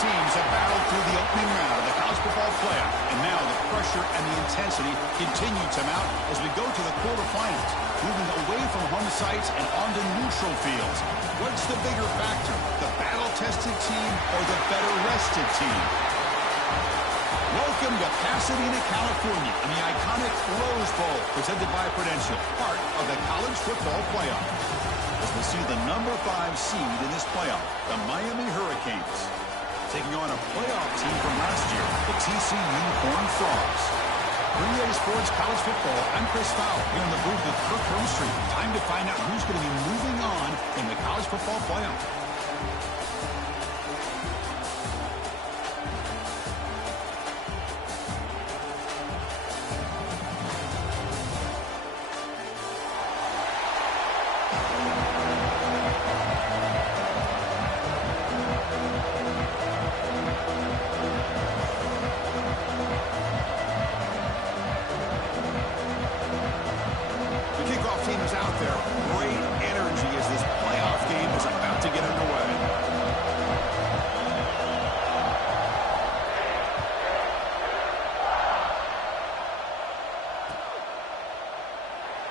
teams have battled through the opening round of the college football playoff, and now the pressure and the intensity continue to mount as we go to the quarterfinals, moving away from home sites and onto neutral fields. What's the bigger factor, the battle-tested team or the better-rested team? Welcome to Pasadena, California, and the iconic Rose Bowl, presented by Prudential, part of the college football playoff. As we see the number 5 seed in this playoff, the Miami Hurricanes, taking on a playoff team from last year, the TCU Horned Frogs. Bring Sports College Football, I'm Chris Fowler, here in the booth with Kirk Hermstreet. Time to find out who's going to be moving on in the college football playoff.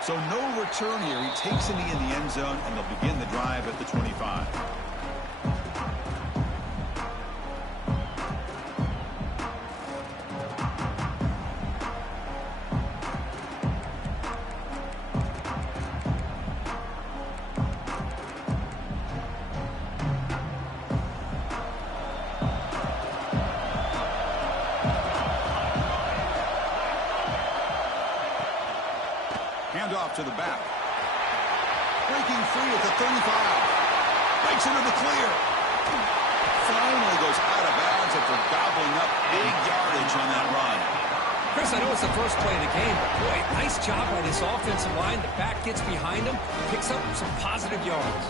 So no return here. He takes a knee in the end zone, and they'll begin the drive at the 25. Handoff to the back. Breaking free at the 35. Breaks into the clear. Finally goes out of bounds after gobbling up big yardage on that run. Chris, I know it's the first play of the game, but boy, nice job by this offensive line. The back gets behind him, picks up some positive yards.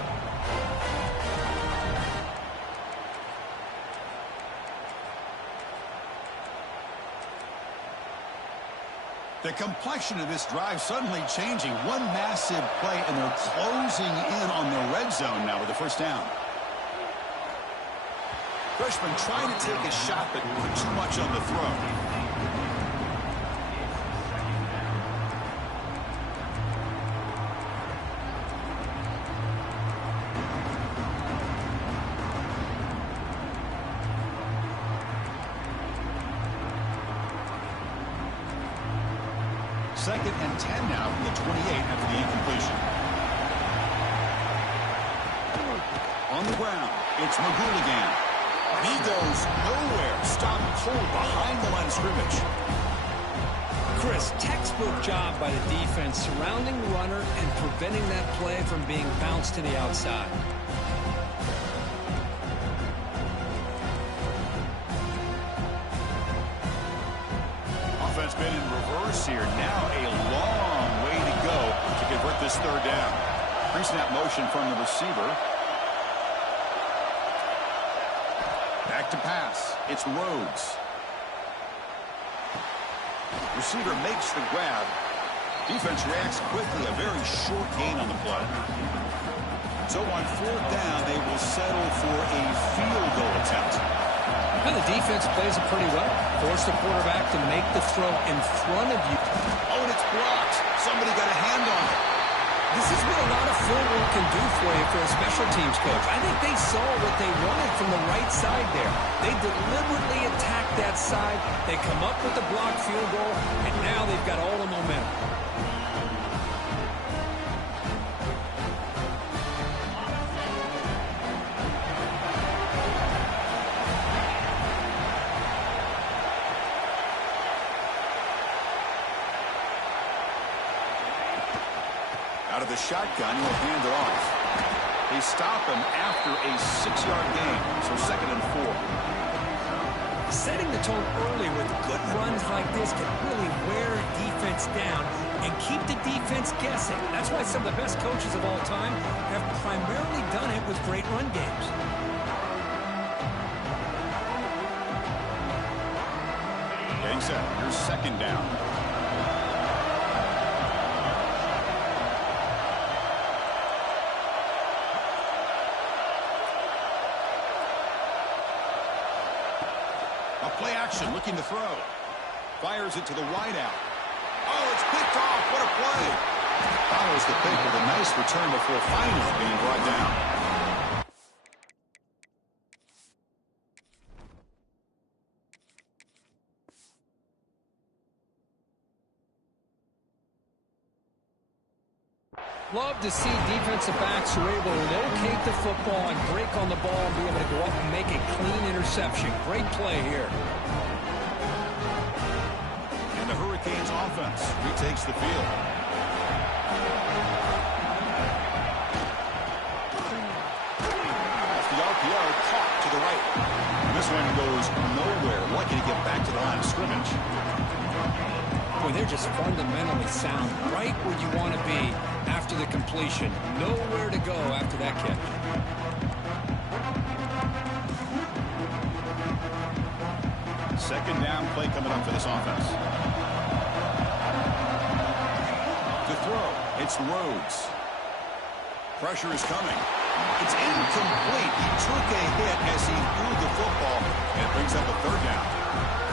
The complexion of this drive suddenly changing. One massive play, and they're closing in on the red zone now with the first down. Freshman trying to take a shot, but not too much on the throw. Second and 10 now from the 28 after the incompletion. On the ground, it's Magoo. He goes nowhere. Stopped cold behind the line of scrimmage. Chris, textbook job by the defense surrounding the runner and preventing that play from being bounced to the outside. Offense been in reverse here. Now a long way to go to convert this third down. Pre-snap motion from the receiver. Back to pass. It's Rhodes. Receiver makes the grab. Defense reacts quickly. A very short gain on the play. So on fourth down, they will settle for a field goal attempt. And the defense plays it pretty well. Force the quarterback to make the throw in front of you. Oh, and it's blocked. Somebody got a hand on it. This is what a lot of footwork can do for you for a special teams coach. I think they saw what they wanted from the right side there. They deliberately attacked that side. They come up with the blocked field goal, and now they've got all the momentum. Out of the shotgun, he'll hand it off. They stop him after a 6-yard gain, so second and 4. Setting the tone early with good runs like this can really wear a defense down and keep the defense guessing. That's why some of the best coaches of all time have primarily done it with great run games. Getting set. Here's second down. Play action, looking to throw. Fires it to the wide out. Oh, it's picked off. What a play. Follows the pick with a nice return before finally being brought down. Love to see defensive backs who are able to locate the football and break on the ball and be able to go up and make a clean interception. Great play here. And the Hurricanes offense retakes the field. Off the RPO, caught to the right. And this one goes nowhere. Lucky to get back to the line of scrimmage. Boy, they're just fundamentally sound, right where you want to be after the completion. Nowhere to go after that catch. Second down play coming up for this offense. To throw, it's Rhodes. Pressure is coming. It's incomplete. He took a hit as he threw the football, and it brings up a third down.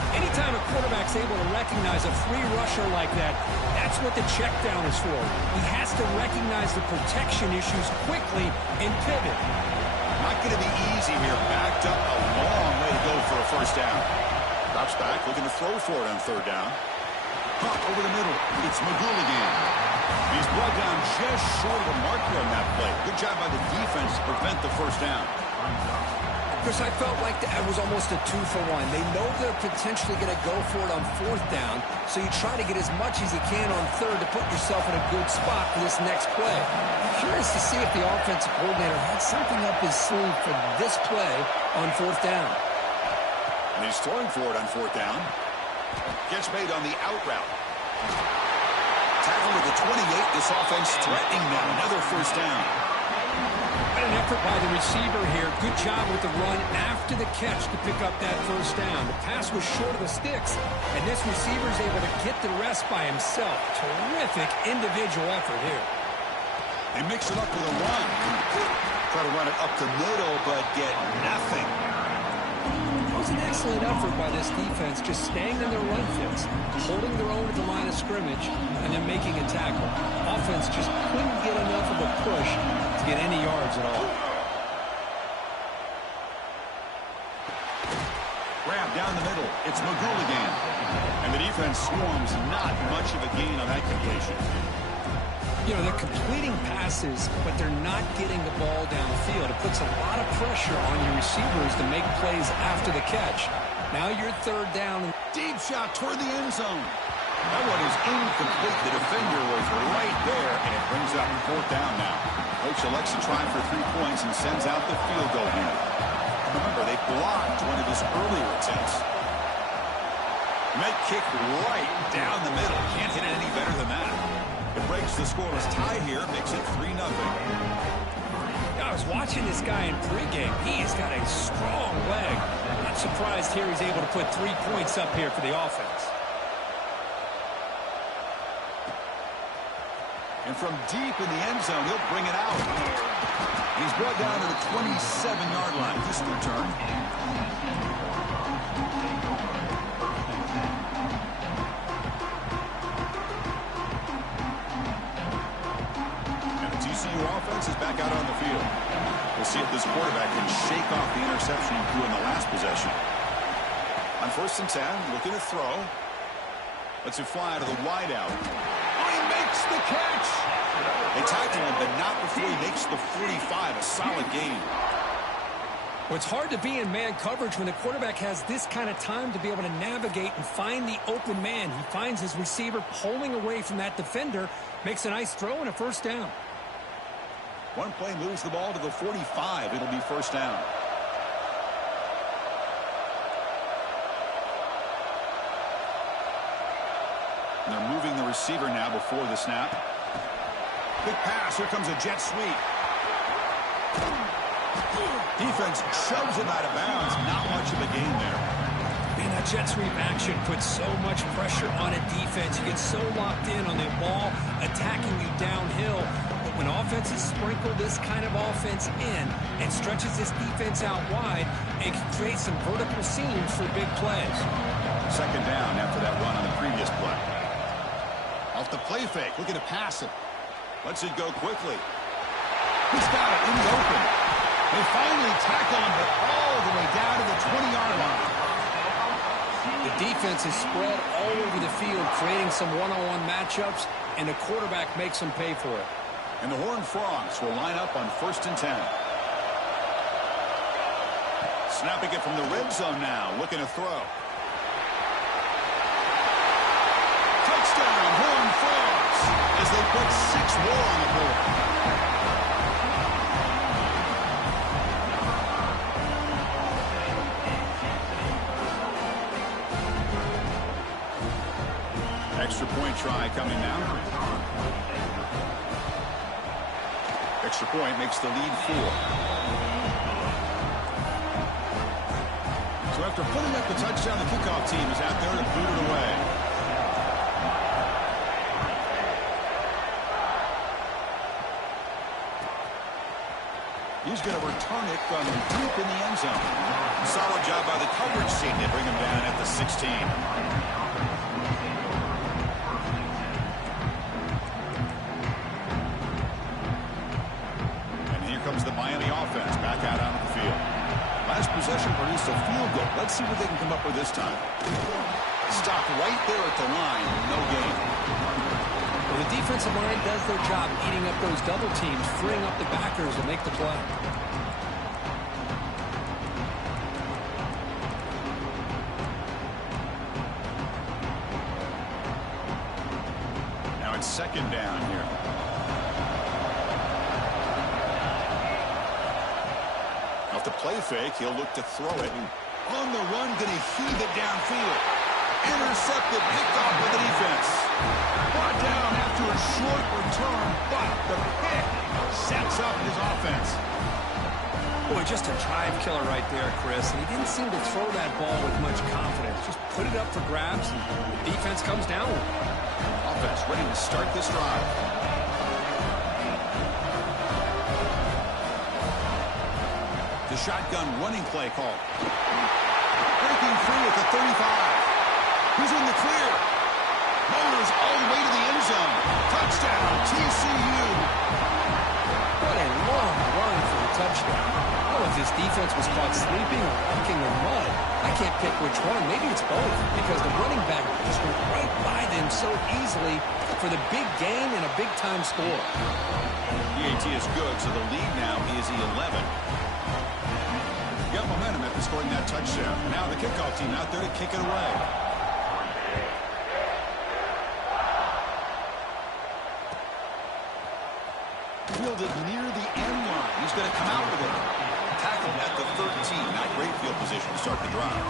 Anytime a quarterback's able to recognize a free rusher like that, that's what the check down is for. He has to recognize the protection issues quickly and pivot. Not going to be easy here. Backed up a long way to go for a first down. Drops back, looking to throw for it on third down. Pop over the middle. It's McGooligan. He's brought down just short of the marker on that play. Good job by the defense to prevent the first down. Chris, I felt like that was almost a 2-for-1. They know they're potentially going to go for it on fourth down, so you try to get as much as you can on third to put yourself in a good spot for this next play. I'm curious to see if the offensive coordinator had something up his sleeve for this play on fourth down. And he's throwing for it on fourth down. Gets made on the out route. Tackle to the 28. This offense threatening now. Another first down. An effort by the receiver here. Good job with the run after the catch to pick up that first down. The pass was short of the sticks, and this receiver is able to get the rest by himself. Terrific individual effort here. They mix it up with a run. Try to run it up the middle, but get nothing. It was an excellent effort by this defense, just staying in their run fits, holding their own at the line of scrimmage, and then making a tackle. Offense just couldn't get enough of a push to get any yards at all. Grab down the middle. It's McGooligan. And the defense swarms not much of a gain on that completion. You know, they're completing passes, but they're not getting the ball downfield. It puts a lot of pressure on your receivers to make plays after the catch. Now you're third down. Deep shot toward the end zone. That one is incomplete. The defender was right there, and it brings up fourth down now. Coach elects to try for 3 points and sends out the field goal unit. Remember, they blocked one of his earlier attempts. Met kick right down the middle. Can't hit it any better than that. It breaks the scoreless tie here, makes it 3-0. I was watching this guy in pregame. He's got a strong leg. Not surprised here he's able to put 3 points up here for the offense. And from deep in the end zone, he'll bring it out. He's brought down to the 27-yard line. This return. And the TCU offense is back out on the field. We'll see if this quarterback can shake off the interception he threw in the last possession. On 1st and 10, looking to throw. Lets it fly to the wide out. Makes the catch. They tackle him, but not before he makes the 45. A solid gain. Well, it's hard to be in man coverage when the quarterback has this kind of time to be able to navigate and find the open man. He finds his receiver pulling away from that defender, makes a nice throw and a first down. One play moves the ball to the 45. It'll be first down. And they're moving the receiver now before the snap. Big pass. Here comes a jet sweep. Defense shoves him out of bounds. Not much of a gain there. Man, that jet sweep action puts so much pressure on a defense. You get so locked in on the ball attacking you downhill. But When offenses sprinkle this kind of offense in and stretches this defense out wide, it can create some vertical seams for big plays. Second down after that run on the previous play. Off the play fake, looking to pass it. Lets it go quickly. He's got it in the open. They finally tackle him, but all the way down to the 20-yard line. The defense is spread all over the field, creating some one-on-one matchups, and the quarterback makes them pay for it. And the Horned Frogs will line up on 1st and 10. Snapping it from the red zone now, looking to throw. Touchdown, Horned Frogs, as they put 6 more on the board. Extra point try coming now. Extra point makes the lead 4. So after putting up the touchdown, the kickoff team is out there to boot it away. He's going to return it from deep in the end zone. Solid job by the coverage team to bring him down at the 16. The Miami offense back out onto the field. Last possession produced a field goal. Let's see what they can come up with this time. Stop right there at the line. No gain. Well, the defensive line does their job eating up those double teams, freeing up the backers to make the play. Now it's second down here. Off the play fake, he'll look to throw it. On the run, going to heave it downfield. Intercepted, picked off by the defense. Brought down after a short return, but the pick sets up his offense. Boy, just a drive killer right there, Chris. And he didn't seem to throw that ball with much confidence. Just put it up for grabs, and the defense comes down with it. Offense ready to start this drive. The shotgun running play call. Breaking free at the 35. He's in the clear. Motors all the way to the end zone. Touchdown, TCU. What a long run for a touchdown. Oh, if this defense was caught sleeping or walking in mud, I can't pick which one. Maybe it's both, because the running back just went right by them so easily for the big gain and a big-time score. PAT is good, so the lead now is 11. Got momentum after scoring that touchdown. Now the kickoff team out there to kick it away. Fielded near the end line. He's going to come out with it. Tackled at the 13. Not great field position to start the drive.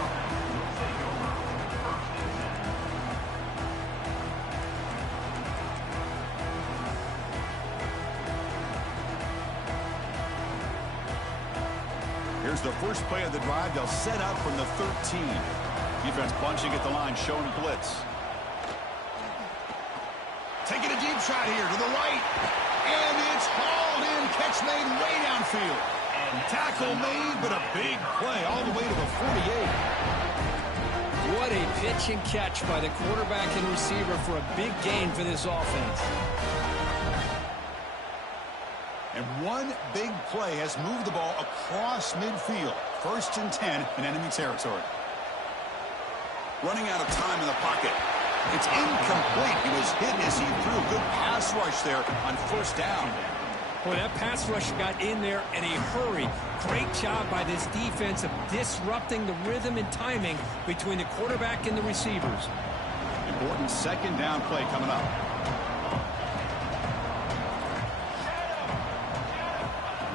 Here's the first play of the drive. They'll set up from the 13. Defense bunching at the line, showing blitz. Taking a deep shot here to the right. And it's hauled in. Catch made way downfield. And tackle made, but a big play all the way to the 48. What a pitch and catch by the quarterback and receiver for a big gain for this offense. And one big play has moved the ball across midfield. 1st and 10 in enemy territory. Running out of time in the pocket. It's incomplete. He was hit as he threw. Good pass rush there on 1st down. Boy, that pass rush got in there in a hurry. Great job by this defense of disrupting the rhythm and timing between the quarterback and the receivers. Important 2nd down play coming up.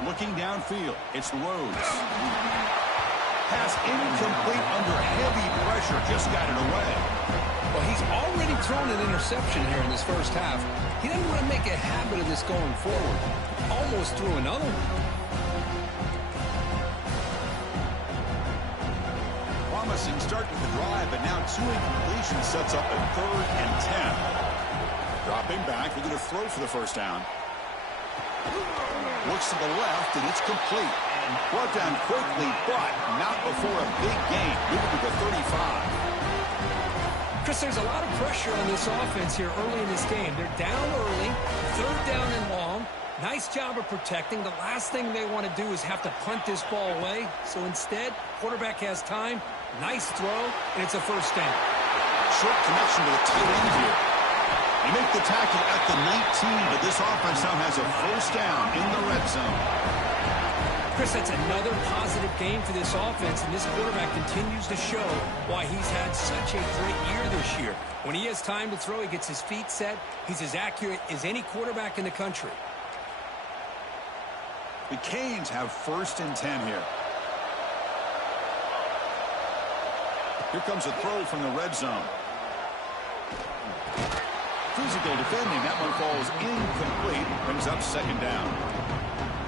Looking downfield, it's Rhodes. Pass incomplete under heavy pressure, just got it away. Well, he's already thrown an interception here in this first half. He doesn't want to make a habit of this going forward. Almost threw another one. Promising start to the drive, but now 2 incompletions sets up a 3rd and 10. Dropping back, looking to throw for the 1st down. Looks to the left, and it's complete. Brought down quickly, but not before a big gain. Moving to the 35. Chris, there's a lot of pressure on this offense here early in this game. They're down early, third down and long. Nice job of protecting. The last thing they want to do is have to punt this ball away. So instead, quarterback has time. Nice throw, and it's a first down. Short connection to the tight end here. They make the tackle at the 19, but this offense now has a first down in the red zone. Chris, that's another positive game for this offense, and this quarterback continues to show why he's had such a great year this year. When he has time to throw, he gets his feet set. He's as accurate as any quarterback in the country. The Canes have first and 10 here. Here comes a throw from the red zone. Physical defending. That one falls incomplete. Brings up second down.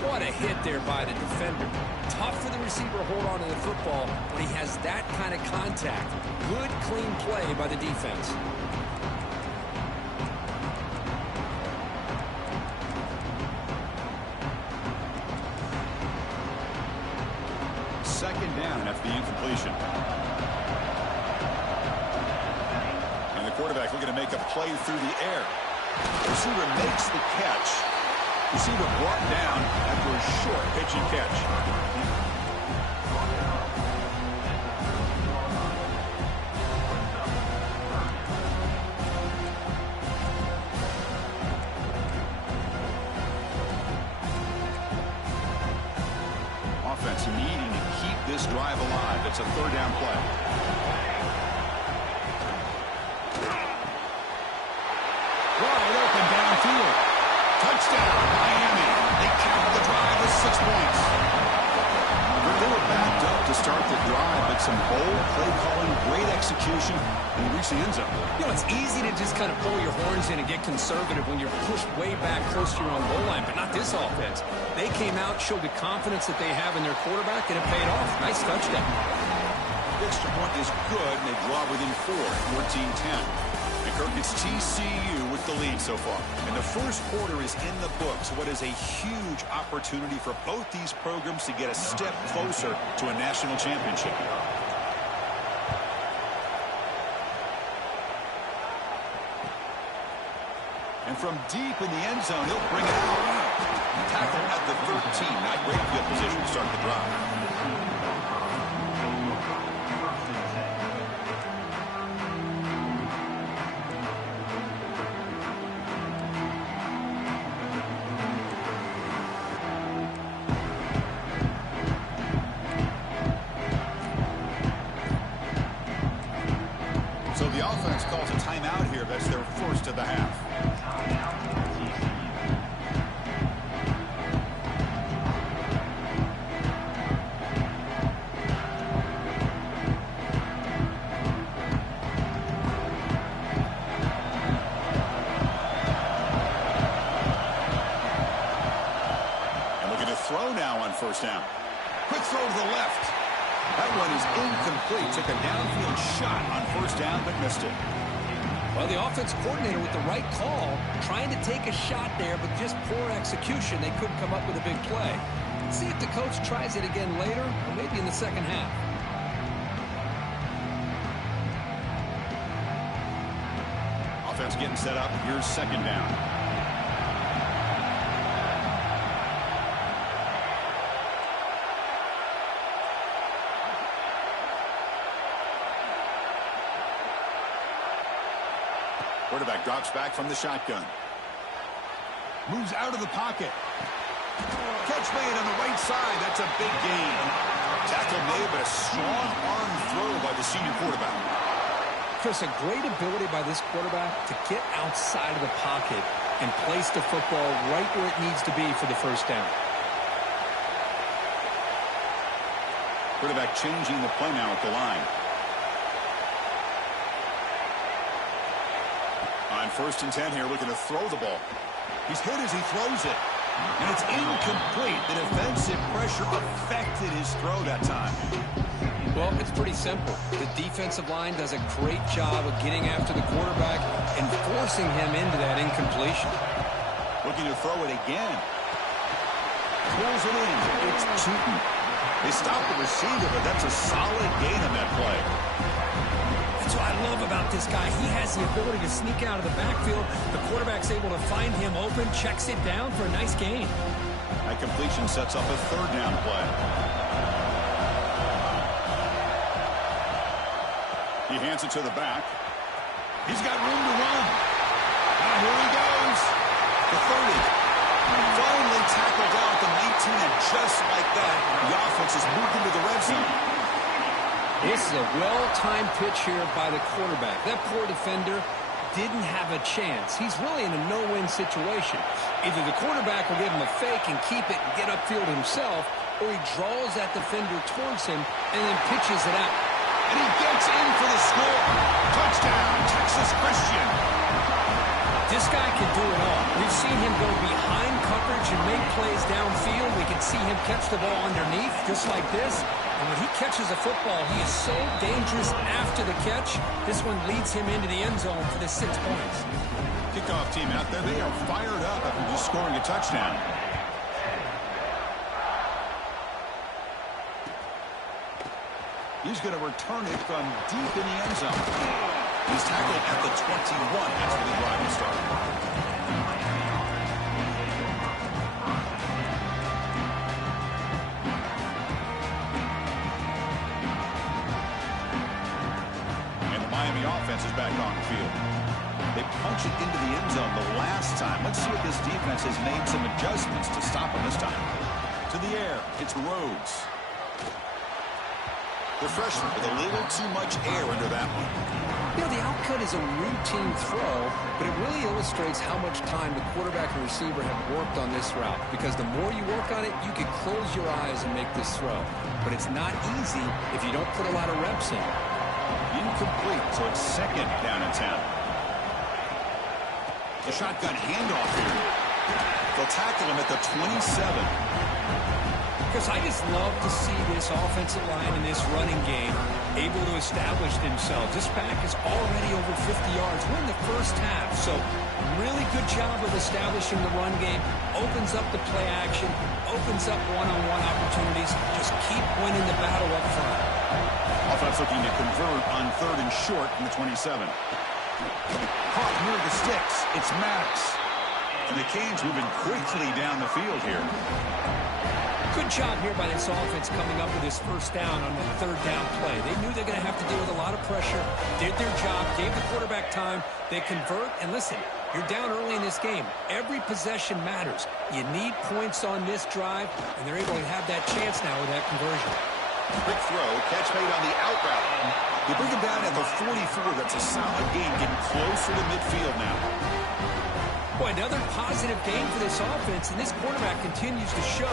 What a hit there by the defender. Tough for the receiver to hold on to the football when he has that kind of contact. Good, clean play by the defense. Second down after the incompletion. And the quarterback looking to make a play through the air. Receiver makes the catch. Receiver brought down after a short pitching catch. Offense needing to keep this drive alive. It's a third down play. Wide open downfield. Touchdown, Miami. They cap the drive with 6 points. They were backed up to start the drive, but some bold play calling, great execution, and they reached the end zone. You know, it's easy to just kind of pull your horns in and get conservative when you're pushed way back close to your own goal line, but not this offense. They came out, showed the confidence that they have in their quarterback, and it paid off. Nice touchdown. The extra point is good, and they draw within 4, 14-10. And Kirk, it's TCU with the lead so far. And the first quarter is in the books. What is a huge opportunity for both these programs to get a step closer to a national championship. And from deep in the end zone, he'll bring it out. Tackle at the 13. Not great field position to start the drive. So the offense calls a timeout here. That's their first of the half. And looking to throw now on first down. Quick throw to the left. That one is incomplete. Took a downfield shot on first down, but missed it. Well, the offense coordinator with the right call, trying to take a shot there, but just poor execution. They couldn't come up with a big play. Let's see if the coach tries it again later, or maybe in the second half. Offense getting set up. Here's second down. Quarterback drops back from the shotgun. Moves out of the pocket. Catch made on the right side. That's a big gain. Tackle made, but a strong arm throw by the senior quarterback. Chris, a great ability by this quarterback to get outside of the pocket and place the football right where it needs to be for the first down. Quarterback changing the play now at the line. On first and 10 here, looking to throw the ball. He's hit as he throws it. And it's incomplete. The defensive pressure affected his throw that time. Well, it's pretty simple. The defensive line does a great job of getting after the quarterback and forcing him into that incompletion. Looking to throw it again. pulls it in. It's cheating. They stop the receiver, but that's a solid gain on that play. That's what I love about this guy. He has the ability to sneak out of the backfield. The quarterback's able to find him open, checks it down for a nice gain. That completion sets up a third down play. He hands it to the back. He's got room to run. Now here he goes. The 30. Finally tackled out at the 19, and just like that, the offense has moved into the red zone. This is a well-timed pitch here by the quarterback. That poor defender didn't have a chance. He's really in a no-win situation. Either the quarterback will give him a fake and keep it and get upfield himself, or he draws that defender towards him and then pitches it out. And he gets in for the score. Touchdown, Texas Christian. This guy can do it all. We've seen him go behind coverage and make plays downfield. We can see him catch the ball underneath, just like this. And when he catches a football, he is so dangerous after the catch. This one leads him into the end zone for the 6 points. Kickoff team out there, they are fired up after just scoring a touchdown. He's going to return it from deep in the end zone. He's tackled at the 21. That's where the drive will start. And the Miami offense is back on the field. They punch it into the end zone the last time. Let's see if this defense has made some adjustments to stop him this time. To the air, it's Rhodes. The freshman with a little too much air under that one. You know, the outcut is a routine throw, but it really illustrates how much time the quarterback and receiver have worked on this route. Because the more you work on it, you can close your eyes and make this throw. But it's not easy if you don't put a lot of reps in. Incomplete, so it's second down and 10. The shotgun handoff here. They'll tackle him at the 27. Because I just love to see this offensive line in this running game able to establish themselves. This pack is already over 50 yards. We're in the first half, so really good job of establishing the run game. Opens up the play action, opens up one-on-one opportunities. Just keep winning the battle up front. Offense looking to convert on third and short from the 27. Caught near the sticks. It's Maddox. And the Canes moving quickly down the field here. Good job here by this offense coming up with this first down on the third down play. They knew they're going to have to deal with a lot of pressure, did their job, gave the quarterback time. They convert, and listen, you're down early in this game. Every possession matters. You need points on this drive, and they're able to have that chance now with that conversion. Quick throw, catch made on the out route. They bring him down at the 44. That's a solid gain, getting closer to midfield now. Boy, another positive game for this offense, and this quarterback continues to show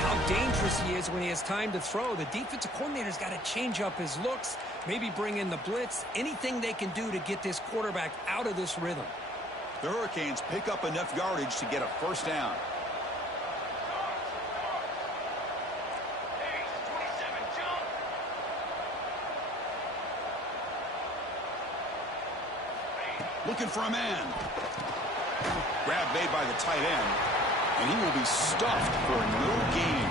how dangerous he is when he has time to throw. The defensive coordinator's got to change up his looks, maybe bring in the blitz, anything they can do to get this quarterback out of this rhythm. The Hurricanes pick up enough yardage to get a first down. Looking for a man. Grab made by the tight end, and he will be stuffed for no gain.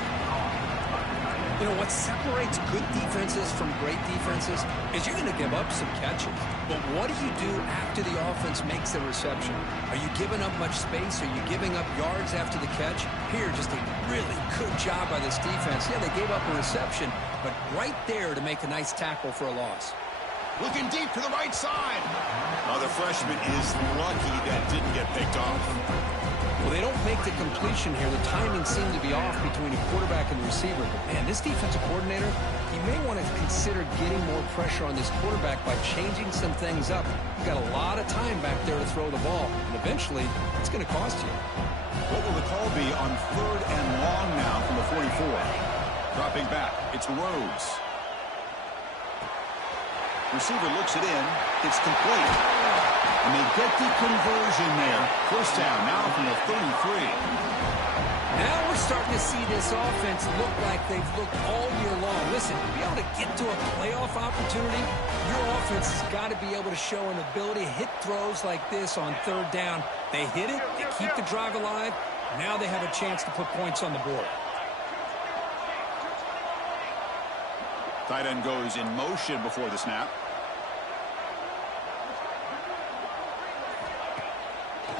You know, what separates good defenses from great defenses is you're going to give up some catches. But what do you do after the offense makes a reception? Are you giving up much space? Are you giving up yards after the catch? Here, just a really good job by this defense. Yeah, they gave up a reception, but right there to make a nice tackle for a loss. Looking deep to the right side. Oh, the freshman is lucky that didn't get picked off. Well, they don't make the completion here. The timing seemed to be off between the quarterback and the receiver. But, man, this defensive coordinator, he may want to consider getting more pressure on this quarterback by changing some things up. You've got a lot of time back there to throw the ball, and eventually it's going to cost you. What will the call be on third and long now from the 44? Dropping back, it's Rhodes. Receiver looks it in. It's complete. And they get the conversion there. First down now from the 33. Now we're starting to see this offense look like they've looked all year long. Listen, to be able to get to a playoff opportunity, your offense has got to be able to show an ability to hit throws like this on third down. They hit it. They keep the drive alive. Now they have a chance to put points on the board. Tight end goes in motion before the snap.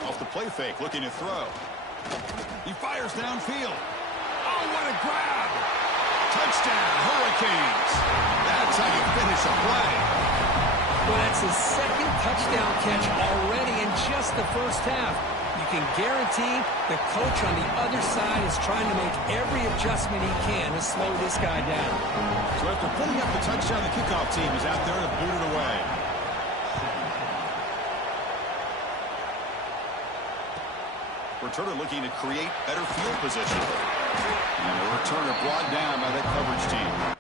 Off the play fake, looking to throw. He fires downfield. Oh, what a grab! Touchdown, Hurricanes! That's how you finish a play. Well, that's his second touchdown catch already in just the first half. You can guarantee the coach on the other side is trying to make every adjustment he can to slow this guy down. So after putting up the touchdown, the kickoff team is out there to boot it away. Returner looking to create better field position. And the returner brought down by that coverage team.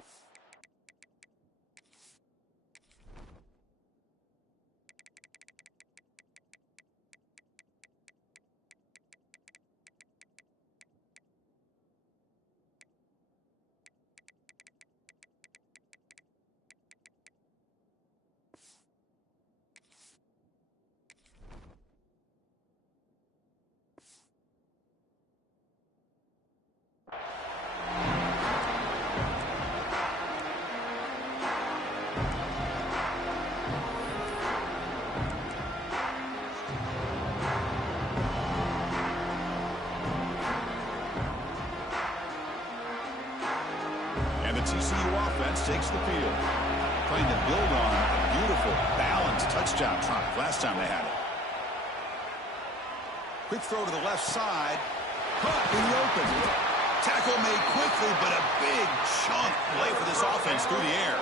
TCU offense takes the field, trying to build on a beautiful, balanced touchdown drive last time they had it. Quick throw to the left side. Caught in the open. Tackle made quickly, but a big chunk play for this offense through the air.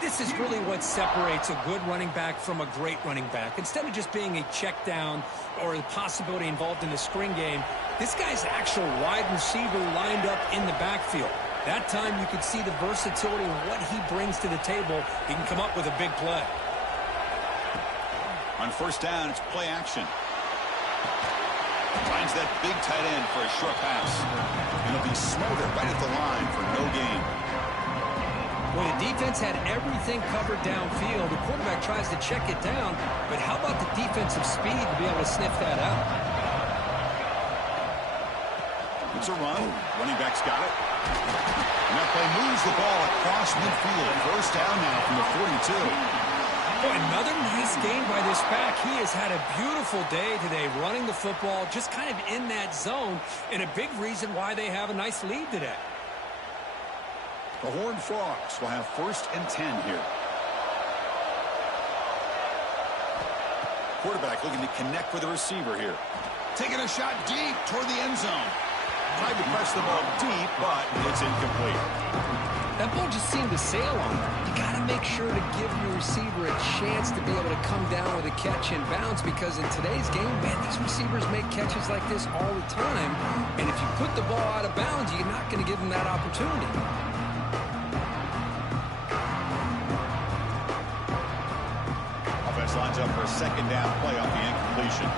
This is really what separates a good running back from a great running back. Instead of just being a check down or a possibility involved in the screen game, this guy's actual wide receiver lined up in the backfield. That time you could see the versatility of what he brings to the table. He can come up with a big play. On first down, it's play action. Finds that big tight end for a short pass. It'll be smothered right at the line for no gain. Well, the defense had everything covered downfield. The quarterback tries to check it down, but how about the defensive speed to be able to sniff that out? It's a run. Running back's got it. And that play moves the ball across midfield. First down now from the 42. Boy, another nice game by this back. He has had a beautiful day today running the football, just kind of in that zone, and a big reason why they have a nice lead today. The Horned Frogs will have 1st and 10 here. Quarterback looking to connect with the receiver here. Taking a shot deep toward the end zone. Tried to press the ball deep, but it's incomplete. That ball just seemed to sail on him. You got to make sure to give your receiver a chance to be able to come down with a catch and bounce, because in today's game, man, these receivers make catches like this all the time. And if you put the ball out of bounds, you're not going to give them that opportunity. Offense lines up for a second down play off the incompletion.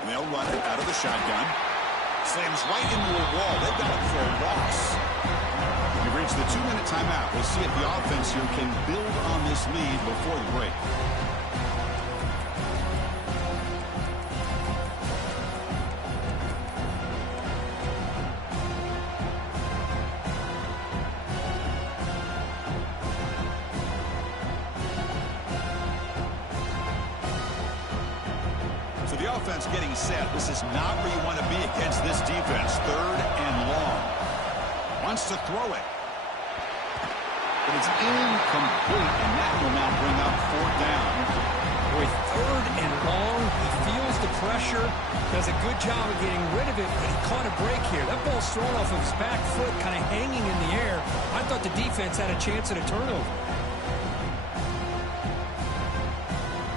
And they'll run it out of the shotgun. Slams right into a wall. They've got it for a loss. We've reached the 2-minute timeout. We'll see if the offense here can build on this lead before the break. Offense getting set. This is not where you want to be against this defense. 3rd and long. Wants to throw it. But it's incomplete, and that will now bring up 4th down. With 3rd and long, he feels the pressure, does a good job of getting rid of it, but he caught a break here. That ball's thrown off of his back foot, kind of hanging in the air. I thought the defense had a chance at a turnover.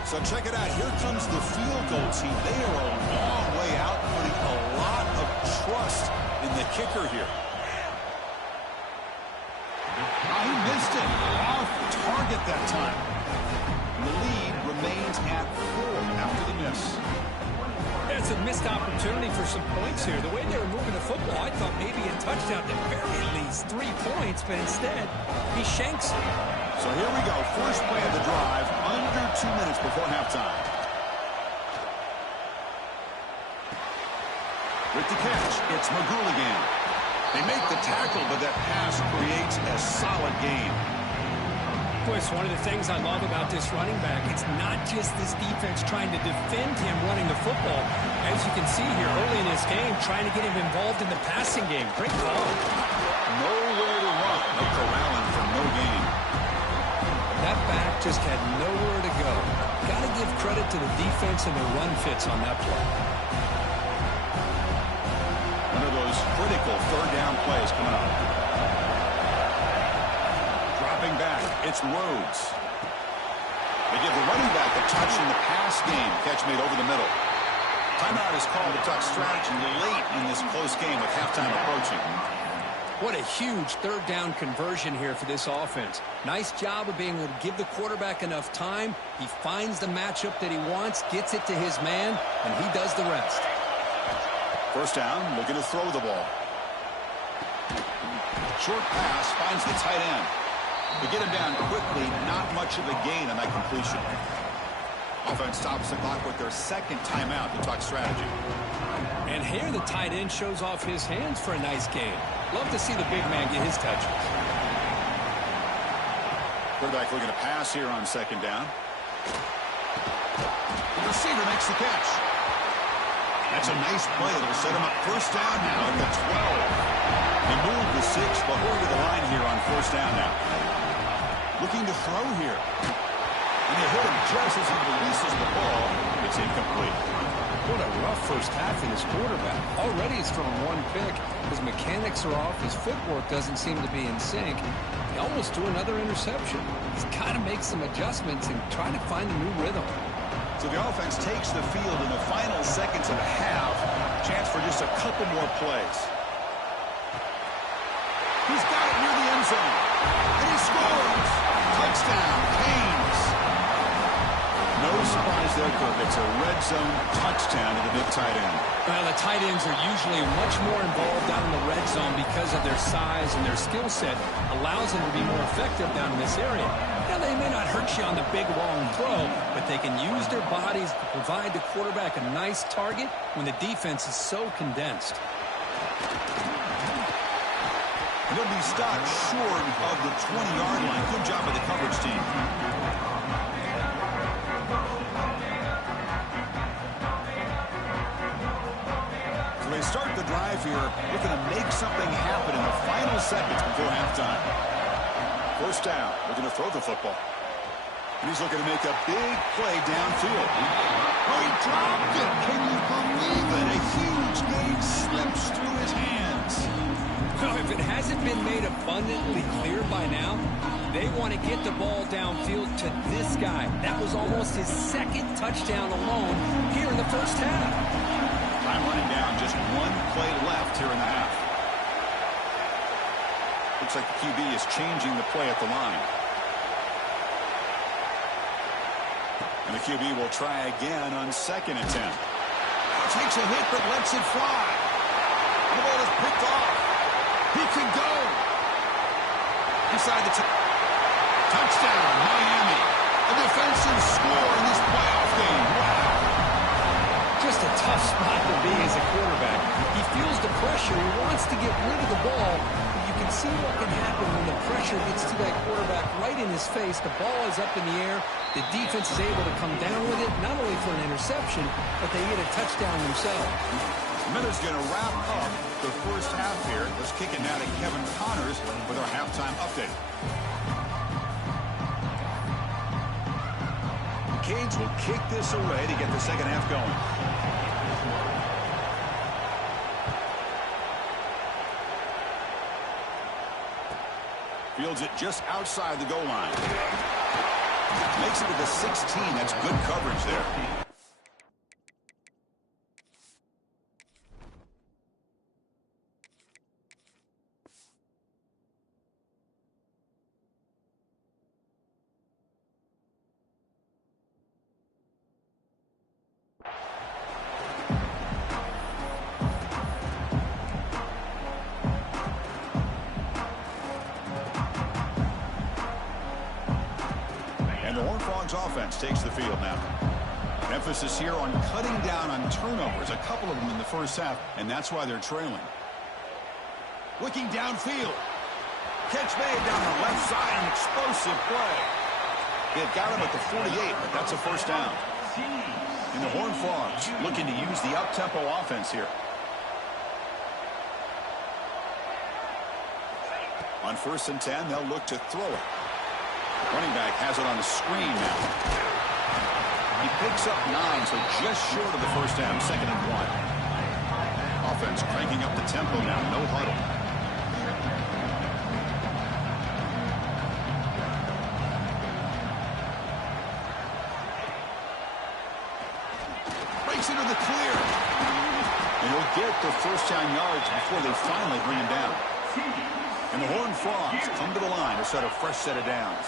So check it out. Here comes the field goal team. They are a long way out, putting a lot of trust in the kicker here. Oh, he missed it. Off target that time. And the lead remains at 4 after the miss. That's a missed opportunity for some points here. The way they were moving the football, I thought maybe a touchdown, at the very least 3 points, but instead, he shanks it. So here we go. First play of the drive, under 2 minutes before halftime. With the catch, it's McGooligan. They make the tackle, but that pass creates a solid gain. Boy, it's one of the things I love about this running back. It's not just this defense trying to defend him running the football. As you can see here early in this game, trying to get him involved in the passing game. Great call. Nowhere to run. No corralling for no gain. That back just had nowhere to go. Got to give credit to the defense and their run fits on that play. One of those critical third down plays coming up. Dropping back, it's Rhodes. They give the running back a touch in the pass game. Catch made over the middle. Timeout is called to talk strategy late in this close game with halftime approaching. What a huge third down conversion here for this offense. Nice job of being able to give the quarterback enough time. He finds the matchup that he wants, gets it to his man, and he does the rest. First down, looking to throw the ball. Short pass finds the tight end. They get him down quickly, not much of a gain on that completion. Offense stops the clock with their second timeout to talk strategy. And here the tight end shows off his hands for a nice gain. Love to see the big man get his touches. Quarterback looking to pass here on second down. The receiver makes the catch. That's a nice play. It'll set him up first down now at the 12. They move the 6, but hurry to the line here on first down now. Looking to throw here. And they hit him just as he releases the ball. It's incomplete. What a rough first half in his quarterback. Already he's thrown one pick. His mechanics are off. His footwork doesn't seem to be in sync. He almost threw another interception. He's got to make some adjustments and try to find a new rhythm. So the offense takes the field in the final seconds of the half. Chance for just a couple more plays. He's got it near the end zone. And he scores. Touchdown, Canes. No surprise there, Kirk. It's a red zone touchdown to the big tight end. Well, the tight ends are usually much more involved down in the red zone because of their size and their skill set. Allows them to be more effective down in this area. Now, they may not hurt you on the big, long throw, but they can use their bodies to provide the quarterback a nice target when the defense is so condensed. They'll be stopped short of the 20-yard line. Good job by the coverage team. So they start the drive here, looking to make something happen in the final seconds before halftime. First down, looking to throw the football. And he's looking to make a big play downfield. Oh, he dropped it. Can you believe it? A huge gain slips through his hands. So if it hasn't been made abundantly clear by now, they want to get the ball downfield to this guy. That was almost his second touchdown alone here in the first half. Time running down, just one play left here in the half. Looks like the QB is changing the play at the line. And the QB will try again on second and 10. Takes a hit but lets it fly. The ball is picked off. He can go. Inside the touchdown, Miami. A defensive score in this playoff game. Wow. Just a tough spot to be as a quarterback. He feels the pressure. He wants to get rid of the ball. But you can see what can happen when the pressure gets to that quarterback right in his face. The ball is up in the air. The defense is able to come down with it, not only for an interception, but they get a touchdown themselves. Miller's going to wrap up the first half here. Let's kick it now to Kevin Connors with our halftime update. The Canes will kick this away to get the second half going. Fields it just outside the goal line. Makes it to the 16. That's good coverage there. Offense takes the field now. Emphasis here on cutting down on turnovers, a couple of them in the first half, and that's why they're trailing. Looking downfield. Catch made down the left side, an explosive play. They've got him at the 48, but that's a first down. And the Horned Frogs looking to use the up-tempo offense here. On 1st and 10, they'll look to throw it. Running back has it on the screen now. He picks up 9, so just short of the first down, 2nd and 1. Offense cranking up the tempo now, no huddle. Breaks into the clear. And he'll get the first down yards before they finally bring him down. And the Horned Frogs come to the line to set a fresh set of downs.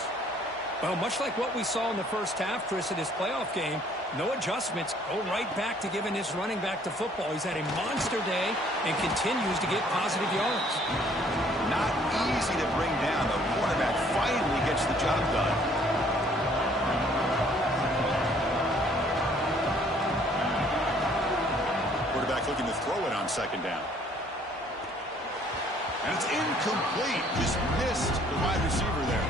Well, much like what we saw in the first half, Chris, in this playoff game, no adjustments. Go right back to giving his running back to football. He's had a monster day and continues to get positive yards. Not easy to bring down. The quarterback finally gets the job done. Quarterback looking to throw it on 2nd down. And it's incomplete. Just missed the wide receiver there.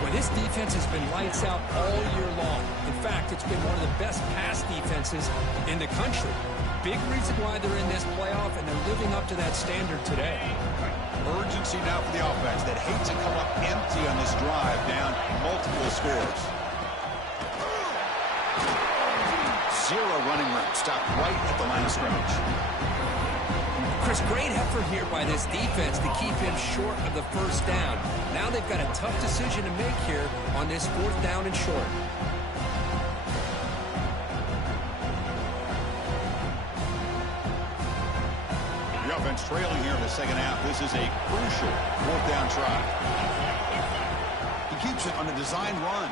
Well, this defense has been lights out all year long. In fact, it's been one of the best pass defenses in the country. Big reason why they're in this playoff, and they're living up to that standard today. Urgency now for the offense that hate to come up empty on this drive, down multiple scores. Zero running room. Stopped right at the line of scrimmage. Chris, great effort here by this defense to keep him short of the first down. Now they've got a tough decision to make here on this 4th down and short. The offense trailing here in the second half. This is a crucial 4th down try. He keeps it on the design run.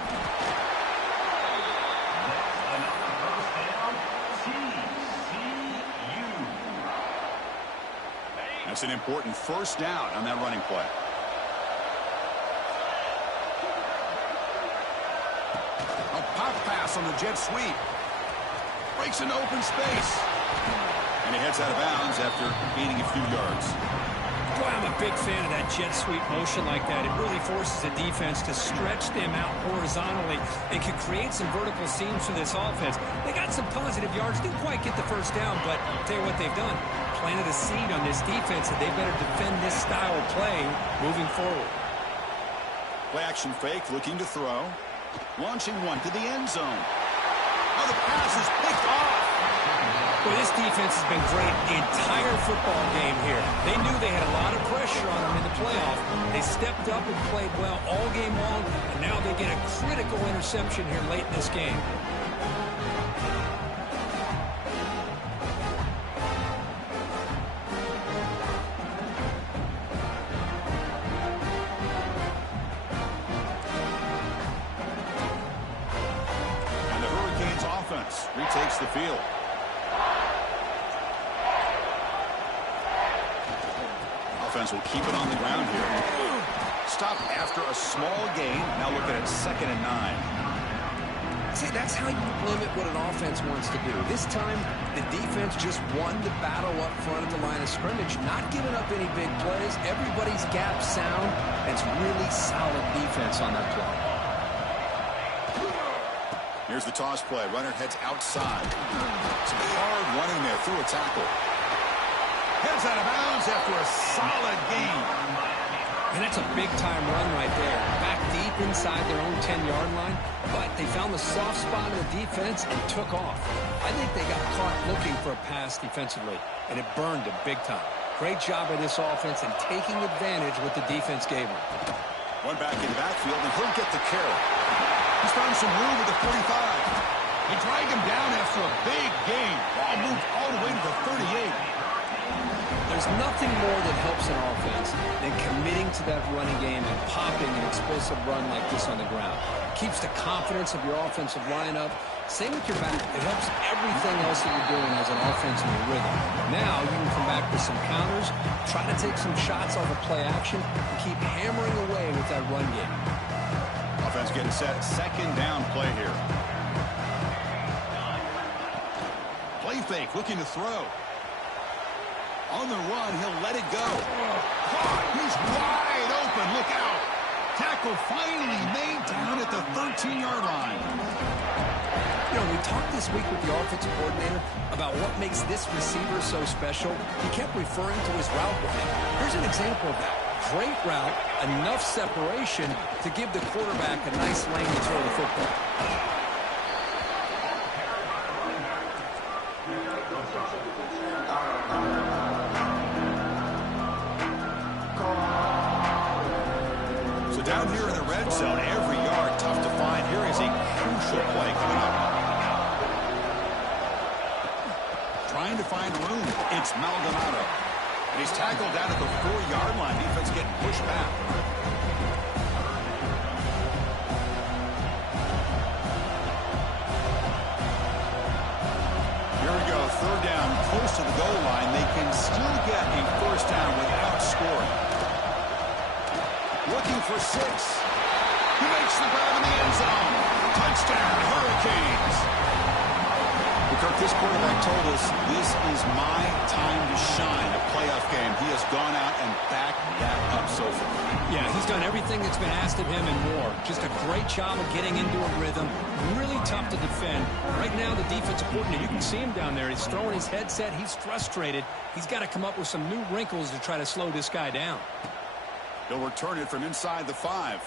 That's an important first down on that running play. A pop pass on the jet sweep. Breaks into open space. And he heads out of bounds after gaining a few yards. Boy, I'm a big fan of that jet sweep motion like that. It really forces the defense to stretch them out horizontally and can create some vertical seams for this offense. They got some positive yards. Didn't quite get the first down, but I'll tell you what they've done. Planted a seed on this defense that they better defend this style of play moving forward. Play action fake, looking to throw. Launching one to the end zone. Oh, the pass is picked off. Well, this defense has been great the entire football game here. They knew they had a lot of pressure on them in the playoff. They stepped up and played well all game long, and now they get a critical interception here late in this game. And the Hurricanes offense retakes the field. Offense will keep it on the ground here. Stopped after a small gain. Now looking at 2nd and 9. See, that's how you limit what an offense wants to do. This time, the defense just won the battle up front at the line of scrimmage, not giving up any big plays. Everybody's gap sound. It's really solid defense on that play. Here's the toss play. Runner heads outside. Some hard running there through a tackle. Heads out of bounds after a solid gain. And that's a big-time run right there. Back deep inside their own 10-yard line, but they found the soft spot in the defense and took off. I think they got caught looking for a pass defensively, and it burned them big time. Great job by this offense in taking advantage what the defense gave them. One back in the backfield, and he'll get the carry. He's found some room at the 45. They drag him down after a big gain. Ball moved all the way to the 38. There's nothing more that helps an offense than committing to that running game and popping an explosive run like this on the ground. It keeps the confidence of your offensive lineup. Same with your back. It helps everything else that you're doing as an offense in your rhythm. Now you can come back with some counters, try to take some shots off of play action, and keep hammering away with that run game. Offense getting set. 2nd down play here. fake, looking to throw. On the run, he'll let it go. Caught. He's wide open. Look out. Tackle finally made down at the 13-yard line. You know, we talked this week with the offensive coordinator about what makes this receiver so special. He kept referring to his route running. Here's an example of that. Great route, enough separation to give the quarterback a nice lane to throw the football. So down here in the red zone, every yard tough to find. Here is a crucial play coming up. Trying to find room. It's Maldonado. And he's tackled down at the 4-yard line. Defense getting pushed back. Here we go. Third down, close to the goal line. They can still get a first down without scoring. Looking for 6. He makes the grab in the end zone. Touchdown, Hurricanes. Kirk, this quarterback told us this is my time to shine, a playoff game. He has gone out and backed that up so far. Yeah, he's done everything that's been asked of him and more. Just a great job of getting into a rhythm. Really tough to defend. Right now, the defensive coordinator, you can see him down there. He's throwing his headset. He's frustrated. He's got to come up with some new wrinkles to try to slow this guy down. He'll return it from inside the 5.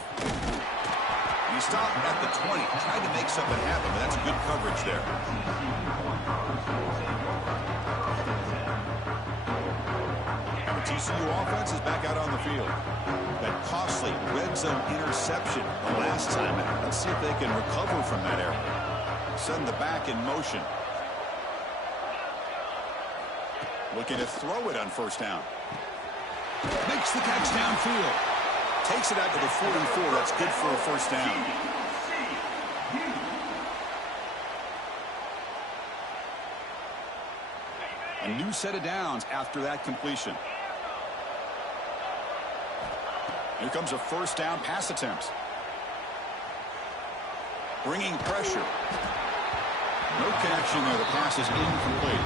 He stopped at the 20. Tried to make something happen, but that's good coverage there. And the TCU offense is back out on the field. That costly red zone interception the last time out. Let's see if they can recover from that error. Send the back in motion. Looking to throw it on first down. Makes the catch downfield. Takes it out to the 44. That's good for a first down. A new set of downs after that completion. Here comes a first down pass attempt. Bringing pressure. No connection there. The pass is incomplete.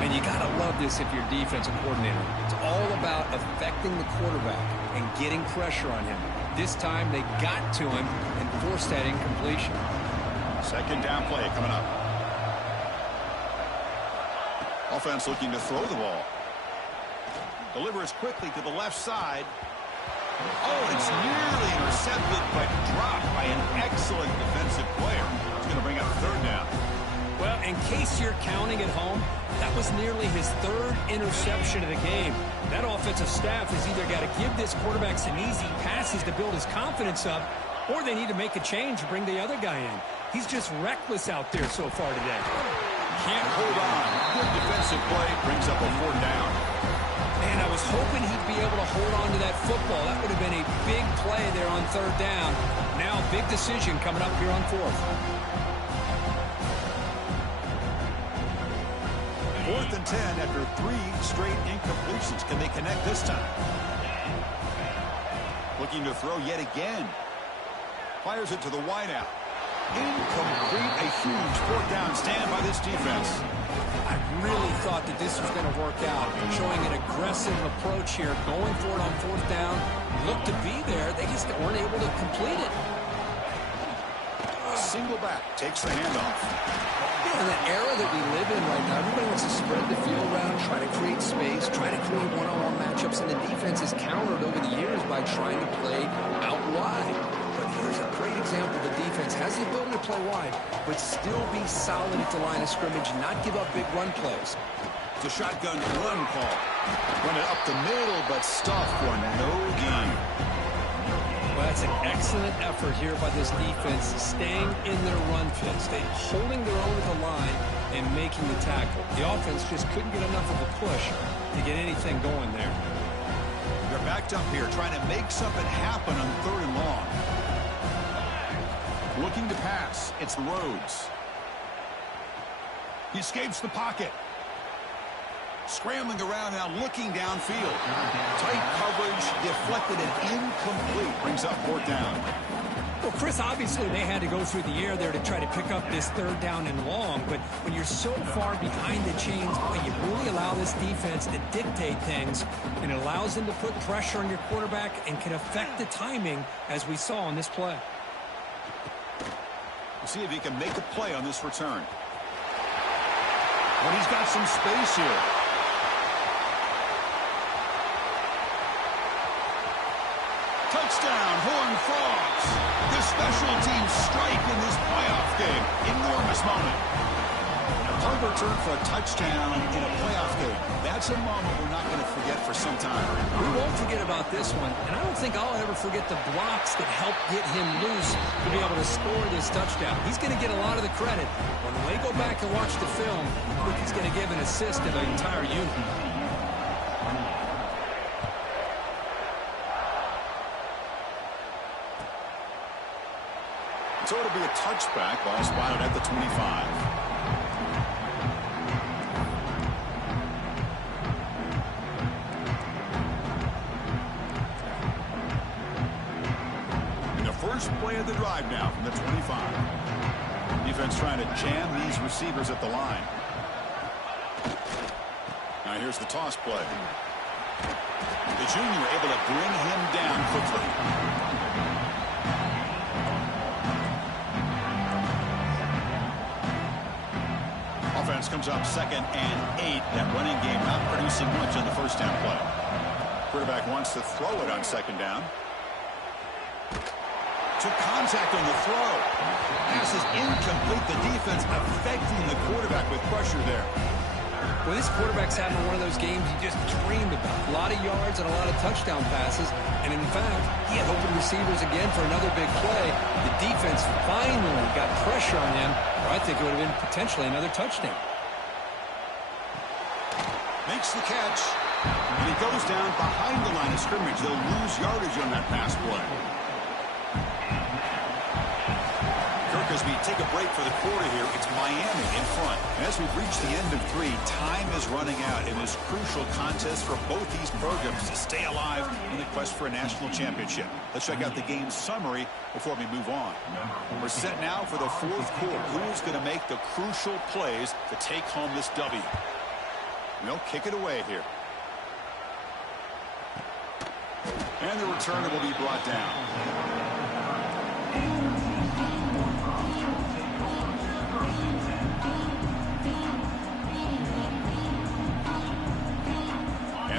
And you got to love this if you're defensive coordinator. It's all about affecting the quarterback and getting pressure on him. This time they got to him and forced that incompletion. Second down play coming up. Offense looking to throw the ball. Delivers quickly to the left side. Oh, it's nearly intercepted, but dropped by an excellent defensive player. It's going to bring up third down. Well, in case you're counting at home, that was nearly his 3rd interception of the game. That offensive staff has either got to give this quarterback some easy passes to build his confidence up, or they need to make a change and bring the other guy in. He's just reckless out there so far today. Can't hold on. Good defensive play. Brings up a 4th down. Man, I was hoping he'd be able to hold on to that football. That would have been a big play there on 3rd down. Now, big decision coming up here on 4th. 4th and 10 after 3 straight incompletions. Can they connect this time? Looking to throw yet again. Fires it to the wideout. Incomplete. A huge 4th down stand by this defense. I really thought that this was going to work out. Showing an aggressive approach here. Going for it on 4th down. Looked to be there. They just weren't able to complete it. Single back. Takes the handoff. In the era that we live in right now, everybody wants to spread the field around, try to create space, try to create one-on-one matchups, and the defense has countered over the years by trying to play out wide. But here's a great example. The defense has the ability to play wide, but still be solid at the line of scrimmage, not give up big run plays. It's a shotgun run call. Run it up the middle, but stuffed for no gain. Well, that's an excellent effort here by this defense, staying in their run fits, holding their own at the line and making the tackle. The offense just couldn't get enough of a push to get anything going there. They're backed up here, trying to make something happen on 3rd and long. Looking to pass. It's Rhodes. He escapes the pocket. Scrambling around now, looking downfield. Tight coverage, deflected and incomplete. Brings up 4th down. Well, Chris, obviously they had to go through the air there to try to pick up this third down and long, but when you're so far behind the chains, boy, you really allow this defense to dictate things, and it allows them to put pressure on your quarterback and can affect the timing, as we saw on this play. We'll see if he can make a play on this return. But he's got some space here. Touchdown, Horned Frogs. The special teams strike in this playoff game. Enormous moment. A punt return for a touchdown in a playoff game. That's a moment we're not going to forget for some time. We won't forget about this one, and I don't think I'll ever forget the blocks that helped get him loose to be able to score this touchdown. He's going to get a lot of the credit. When they go back and watch the film, I think he's going to give an assist to the entire unit. So it'll be a touchback. Ball spotted at the 25. In the first play of the drive now from the 25. Defense trying to jam these receivers at the line. Now here's the toss play. The junior able to bring him down quickly. Offense comes up 2nd and 8. That running game not producing much on the first down play. Quarterback wants to throw it on 2nd down. Took contact on the throw. Pass is incomplete. The defense affecting the quarterback with pressure there. Well, this quarterback's having one of those games you just dreamed about. A lot of yards and a lot of touchdown passes. And in fact, he had open receivers again for another big play. The defense finally got pressure on him. I think it would have been potentially another touchdown. Makes the catch. And he goes down behind the line of scrimmage. They'll lose yardage on that pass play. Take a break for the quarter here. It's Miami in front. And as we've reached the end of 3, time is running out in this crucial contest for both these programs to stay alive in the quest for a national championship. Let's check out the game summary before we move on. We're set now for the 4th quarter. Who is going to make the crucial plays to take home this W? They'll kick it away here. And the returner will be brought down.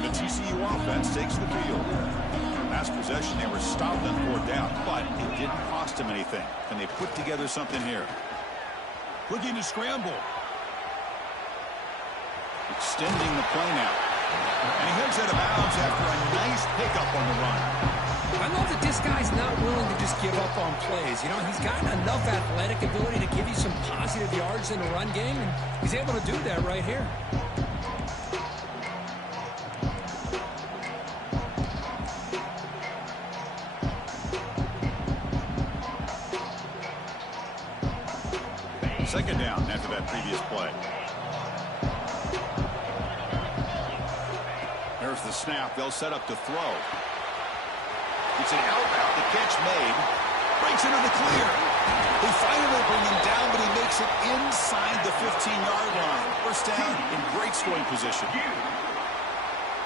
TCU offense takes the field. Last possession, they were stopped on 4th down, but it didn't cost them anything. Can they put together something here? Looking to scramble. Extending the play now. And he heads out of bounds after a nice pickup on the run. I love that this guy's not willing to just give up on plays. You know, he's got enough athletic ability to give you some positive yards in the run game, and he's able to do that right here. Second down after that previous play. There's the snap. They'll set up to throw. It's an out route. The catch made. Breaks into the clear. They finally bring him down, but he makes it inside the 15-yard line. First down in great scoring position.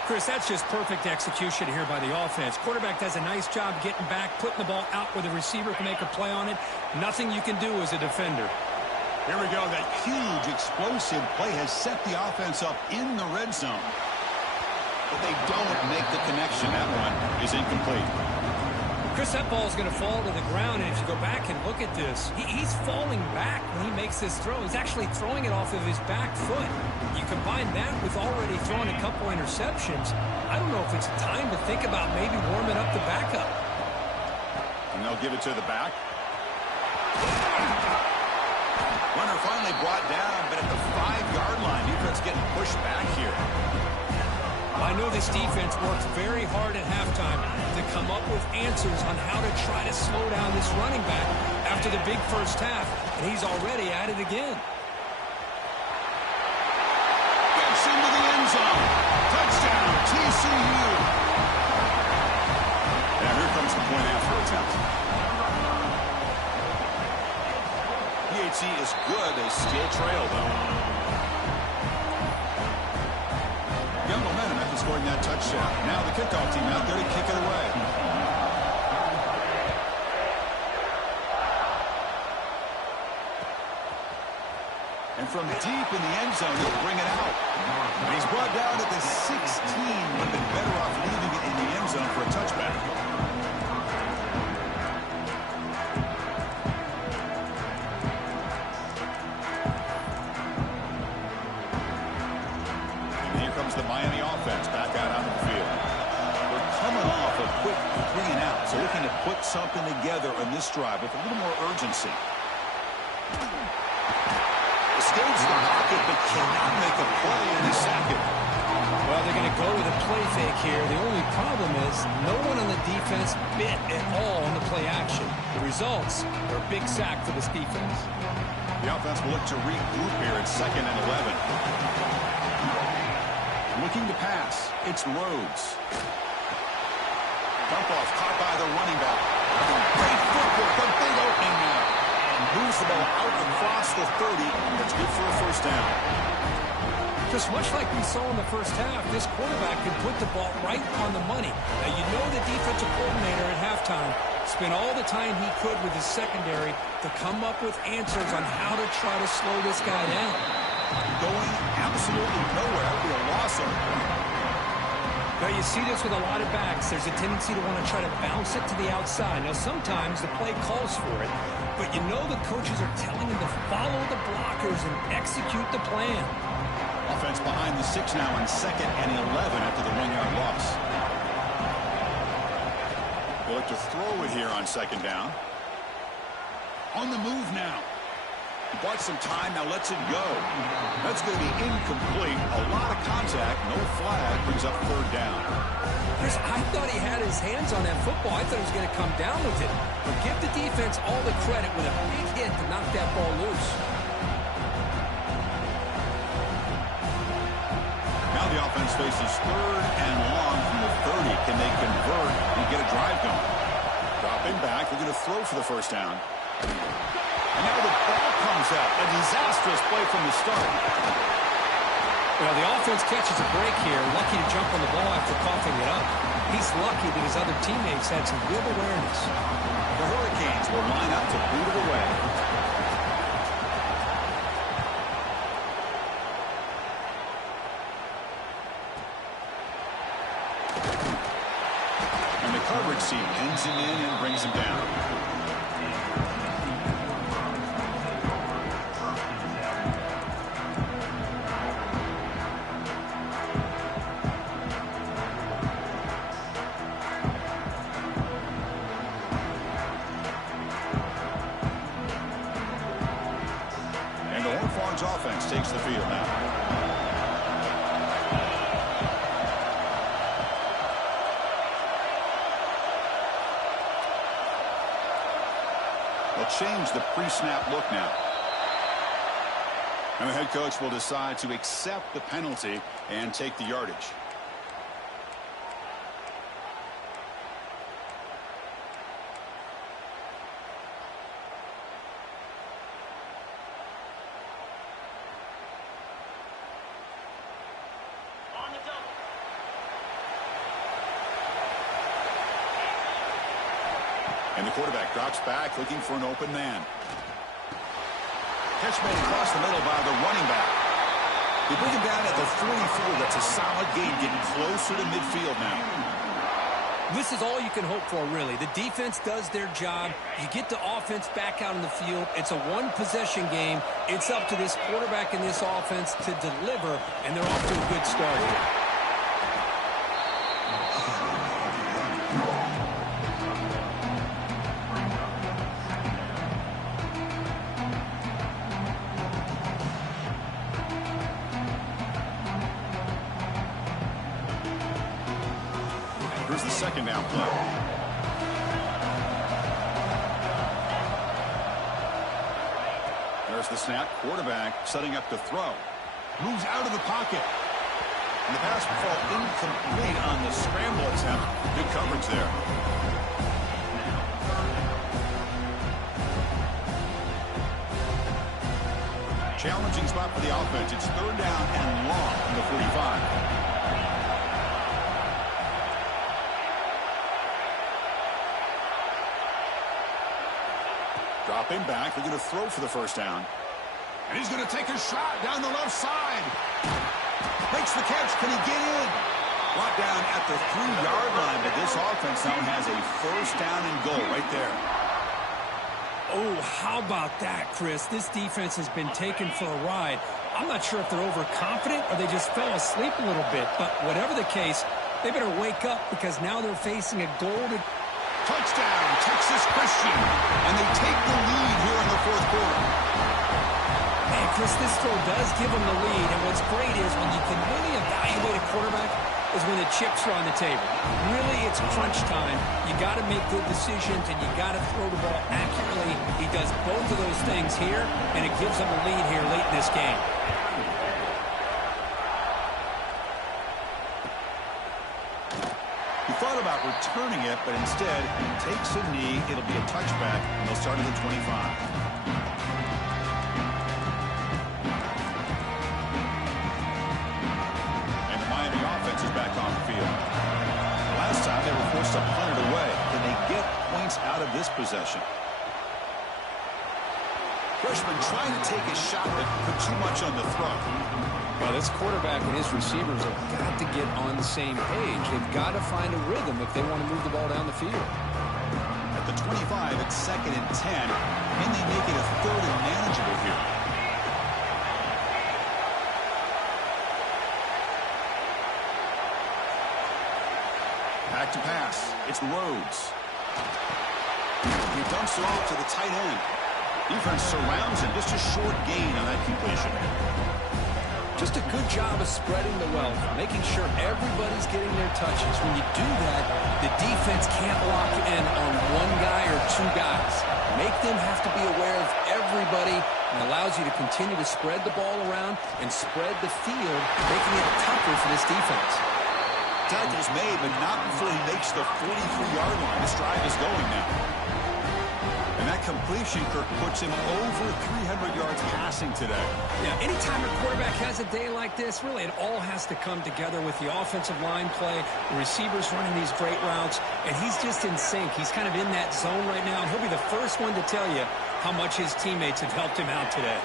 Chris, that's just perfect execution here by the offense. Quarterback does a nice job getting back, putting the ball out where the receiver can make a play on it. Nothing you can do as a defender. Here we go. That huge explosive play has set the offense up in the red zone. But they don't make the connection. That one is incomplete. Chris, that ball's going to fall to the ground, and if you go back and look at this, he's falling back when he makes this throw. He's actually throwing it off of his back foot. You combine that with already throwing a couple interceptions. I don't know if it's time to think about maybe warming up the backup. And they'll give it to the back. Runner finally brought down, but at the 5-yard line, defense getting pushed back here. I know this defense worked very hard at halftime to come up with answers on how to try to slow down this running back after the big first half, and he's already at it again. Gets into the end zone. Touchdown, TCU. And here comes the point after attempt. still trail, though. Got momentum after scoring that touchdown. Now the kickoff team out there to kick it away. And from deep in the end zone, he'll bring it out. And he's brought down at the 16. Would have been better off leaving it in the end zone for a touchback. And here comes the Miami offense back out onto the field. They're coming off a quick 3 and out, so looking to put something together on this drive with a little more urgency. Escapes the pocket, but cannot make a play, and they sack it. Well, they're going to go with a play fake here. The only problem is no one on the defense bit at all on the play action. The results are a big sack for this defense. The offense will look to regroup here at 2nd and 11. Looking to pass. It's Rhodes. Dump off caught by the running back. Great footwork, a big opening now. Moves the ball out across the 30. That's good for a first down. Just much like we saw in the first half, this quarterback can put the ball right on the money. Now, you know the defensive coordinator at halftime spent all the time he could with his secondary to come up with answers on how to try to slow this guy down. Going absolutely nowhere. That'll be a loss on the point. Now, you see this with a lot of backs. There's a tendency to want to try to bounce it to the outside. Now, sometimes the play calls for it, but you know the coaches are telling him to follow the blockers and execute the plan. Offense behind the 6 now on 2nd and 11 after the 1-yard loss. They'll look to throw it here on 2nd down. On the move now. He bought some time, now lets it go. That's going to be incomplete. A lot of contact, no flag, brings up 3rd down. Chris, I thought he had his hands on that football. I thought he was going to come down with it. But give the defense all the credit with a big hit to knock that ball loose. Now the offense faces 3rd and long from the 30. Can they convert and get a drive going? Dropping back, they're going to throw for the first down. And now the ball comes out. A disastrous play from the start. Well, the offense catches a break here. Lucky to jump on the ball after coughing it up. He's lucky that his other teammates had some good awareness. The Hurricanes will line up to boot it away. And the coverage seam pins him in and brings him down. Offense takes the field now. They'll change the pre-snap look now. And the head coach will decide to accept the penalty and take the yardage. And the quarterback drops back, looking for an open man. Catch made across the middle by the running back. They bring him down at the 44. That's a solid gain, getting closer to midfield now. This is all you can hope for, really. The defense does their job. You get the offense back out on the field. It's a one-possession game. It's up to this quarterback and this offense to deliver, and they're off to a good start here. Here's the 2nd down play. There's the snap. Quarterback setting up to throw. Moves out of the pocket. And the pass will fall incomplete on the scramble attempt. Good coverage there. Challenging spot for the offense. It's third down and long from the 45. Dropping back. They're going to throw for the first down. And he's going to take a shot down the left side. Makes the catch. Can he get in? Brought down at the 3-yard line, but this offense now has a first down and goal right there. Oh, how about that, Chris? This defense has been taken for a ride. I'm not sure if they're overconfident or they just fell asleep a little bit, but whatever the case, they better wake up because now they're facing a golden... Touchdown, Texas Christian. And they take the lead here in the fourth quarter. Hey, Chris, this throw does give them the lead, and what's great is when you can really evaluate a quarterback is when the chips are on the table. Really, it's crunch time. You got to make good decisions, and you got to throw the ball accurately. He does both of those things here, and it gives them a lead here late in this game. He thought about returning it, but instead he takes a knee. It'll be a touchback, and they'll start at the 25. And the Miami offense is back on the field. Last time they were forced to punt it away. Can they get points out of this possession? Freshman trying to take a shot, but put too much on the throw. Well, this quarterback and his receivers have got to get on the same page. They've got to find a rhythm if they want to move the ball down the field. At the 25, it's 2nd and 10. Can they make it a 3rd and manageable here? Back to pass. It's Rhodes. He dumps it off to the tight end. Defense surrounds him. Just a short gain on that completion. Just a good job of spreading the wealth, making sure everybody's getting their touches. When you do that, the defense can't lock in on one guy or two guys. Make them have to be aware of everybody, and allows you to continue to spread the ball around and spread the field, making it tougher for this defense. Tackle's made, but not before he makes the 43-yard line. This drive is going now. And that completion, Kirk, puts him over 300 yards passing today. Yeah, anytime a quarterback has a day like this, really it all has to come together with the offensive line play, the receivers running these great routes, and he's just in sync. He's kind of in that zone right now, and he'll be the first one to tell you how much his teammates have helped him out today.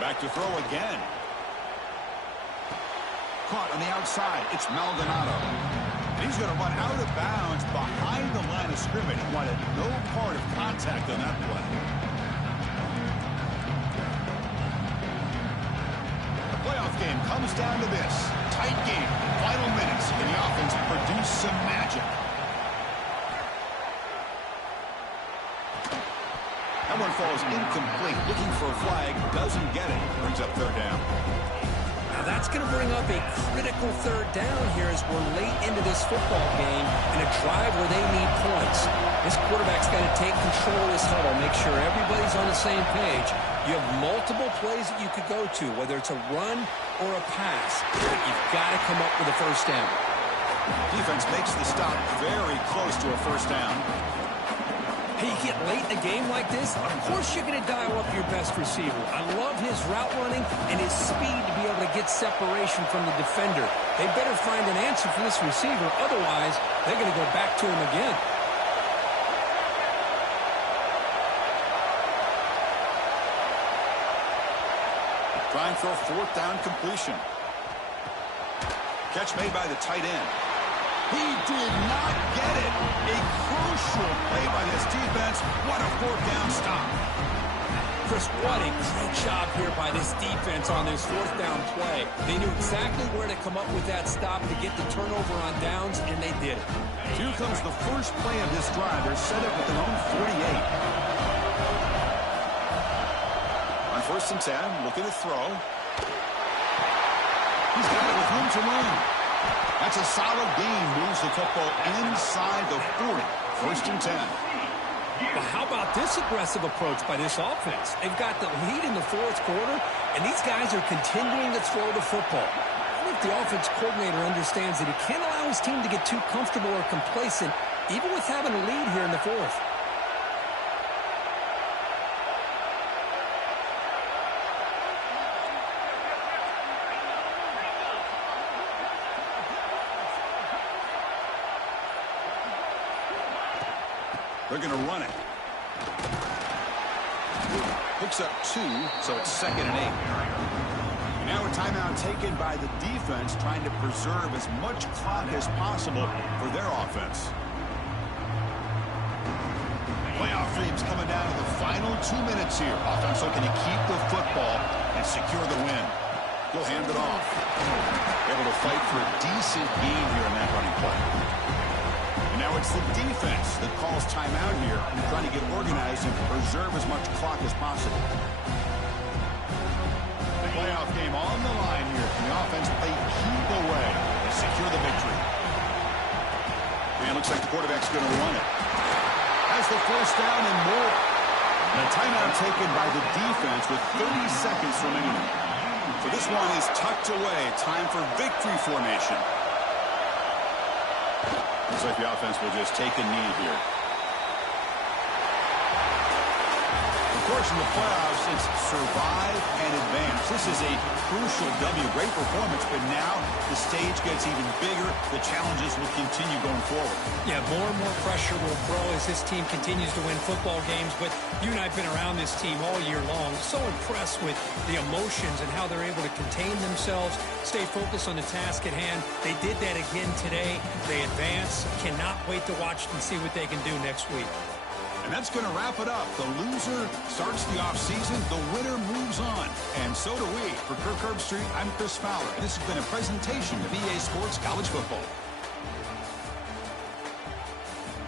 Back to throw again. Caught on the outside. It's Maldonado. And he's going to run out of bounds behind the line of scrimmage. Wanted no part of contact on that play. The playoff game comes down to this. Tight game. Final minutes. And the offense produced some magic. That one falls incomplete. Looking for a flag. Doesn't get it. Brings up 3rd down. Now that's going to bring up a critical 3rd down here as we're late into this football game in a drive where they need points. This quarterback's got to take control of this huddle, make sure everybody's on the same page. You have multiple plays that you could go to, whether it's a run or a pass, but you've got to come up with a first down. Defense makes the stop very close to a first down. Hey, you get late in a game like this, of course you're going to dial up your best receiver. I love his route running and his speed to be able to get separation from the defender. They better find an answer for this receiver, otherwise they're going to go back to him again. Trying for a 4th down completion. Catch made by the tight end. He did not get it. A crucial play by this defense. What a 4th down stop. Chris, what a great job here by this defense on this 4th down play. They knew exactly where to come up with that stop to get the turnover on downs, and they did it. Here comes the first play of this drive. They're set up with their own 48. On 1st and 10, looking to throw. He's got it with room to run. That's a solid gain. Moves the football inside the 40. 1st and 10. Well, how about this aggressive approach by this offense? They've got the lead in the 4th quarter, and these guys are continuing to throw the football. I think the offense coordinator understands that he can't allow his team to get too comfortable or complacent, even with having a lead here in the 4th. They're going to run it. Picks up 2, so it's 2nd and 8. Now a timeout taken by the defense, trying to preserve as much clock as possible for their offense. Playoff dreams coming down to the final 2 minutes here. Offense looking to keep the football and secure the win. He'll hand it off. Able to fight for a decent gain here in that running play. And now it's the defense that calls timeout here and trying to get organized and preserve as much clock as possible. The playoff game on the line here. The offense play keep away and secure the victory. And it looks like the quarterback's going to run it. Has the first down and more. And a timeout taken by the defense with 30 seconds remaining. So this one is tucked away. Time for victory formation. Looks like the offense will just take a knee here. Of course, in the playoffs, it's survive and advance. This is a crucial W. Great performance, but now the stage gets even bigger. The challenges will continue going forward. Yeah, more and more pressure will grow as this team continues to win football games. But you and I have been around this team all year long. So impressed with the emotions and how they're able to contain themselves, stay focused on the task at hand. They did that again today. They advance. Cannot wait to watch and see what they can do next week. And that's going to wrap it up. The loser starts the offseason. The winner moves on. And so do we. For Kirk Herbstreit, I'm Chris Fowler. This has been a presentation of EA Sports College Football.